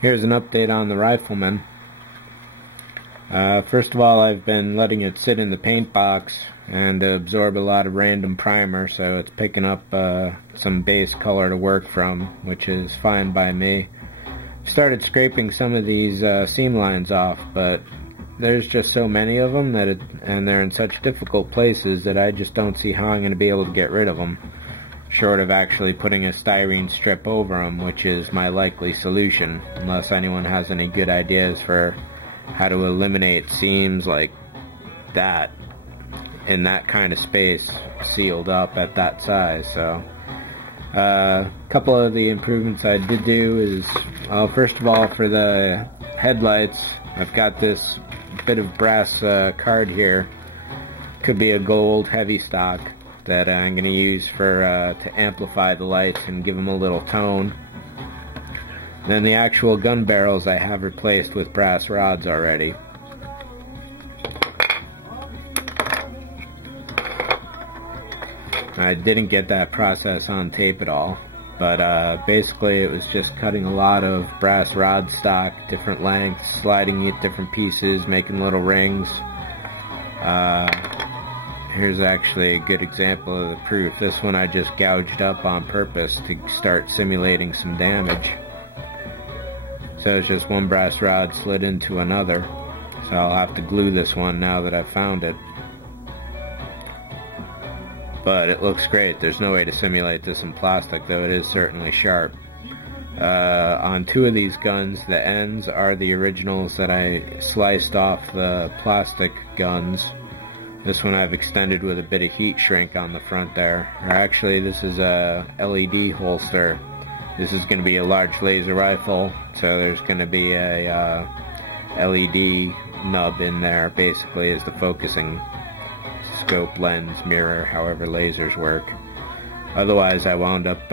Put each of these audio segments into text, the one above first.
Here's an update on the Rifleman. First of all, I've been letting it sit in the paint box and absorb a lot of random primer, so it's picking up some base color to work from, which is fine by me. Started scraping some of these seam lines off, but there's just so many of them that and they're in such difficult places that I just don't see how I'm going to be able to get rid of them, short of actually putting a styrene strip over them, which is my likely solution, unless anyone has any good ideas for how to eliminate seams like that in that kind of space sealed up at that size. So a couple of the improvements I did do is, first of all, for the headlights, I've got this bit of brass card here. Could be a gold heavy stock that I'm going to use for to amplify the lights and give them a little tone. Then the actual gun barrels I have replaced with brass rods already. I didn't get that process on tape at all, but basically it was just cutting a lot of brass rod stock, different lengths, sliding it different pieces, making little rings. Here's actually a good example of the proof. This one I just gouged up on purpose to start simulating some damage. So it's just one brass rod slid into another. So I'll have to glue this one now that I've found it. But it looks great. There's no way to simulate this in plastic, though it is certainly sharp. On two of these guns, the ends are the originals that I sliced off the plastic guns. This one I've extended with a bit of heat shrink on the front there. Or actually, this is a LED holster. This is going to be a large laser rifle, so there's going to be a LED nub in there, basically, as the focusing scope, lens, mirror, however lasers work. Otherwise, I wound up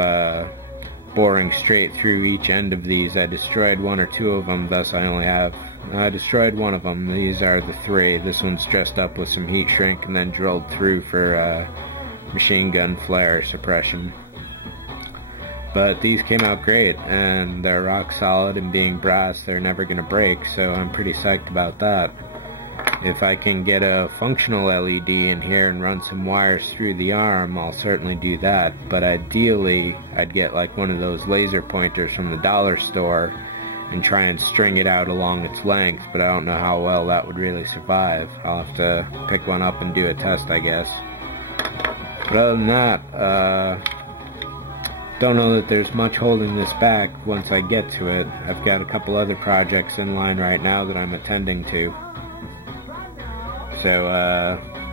boring straight through each end of these. I destroyed one or two of them, thus I only have... I destroyed one of them. These are the three. This one's dressed up with some heat shrink and then drilled through for machine gun flare suppression. But these came out great, and they're rock solid, and being brass, they're never going to break, so I'm pretty psyched about that. If I can get a functional LED in here and run some wires through the arm, I'll certainly do that. But ideally, I'd get like one of those laser pointers from the dollar store and try and string it out along its length, but I don't know how well that would really survive. I'll have to pick one up and do a test, I guess. But other than that, don't know that there's much holding this back once I get to it. I've got a couple other projects in line right now that I'm attending to. So,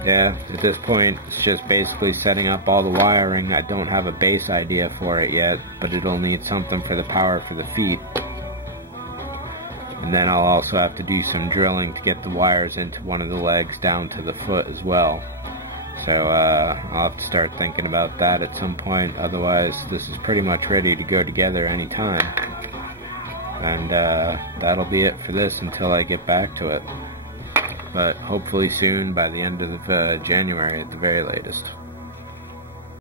yeah, at this point, it's just basically setting up all the wiring. I don't have a base idea for it yet, but it'll need something for the power for the feet. And then I'll also have to do some drilling to get the wires into one of the legs down to the foot as well. So I'll have to start thinking about that at some point. Otherwise, this is pretty much ready to go together anytime. And that'll be it for this until I get back to it. But hopefully soon, by the end of January at the very latest.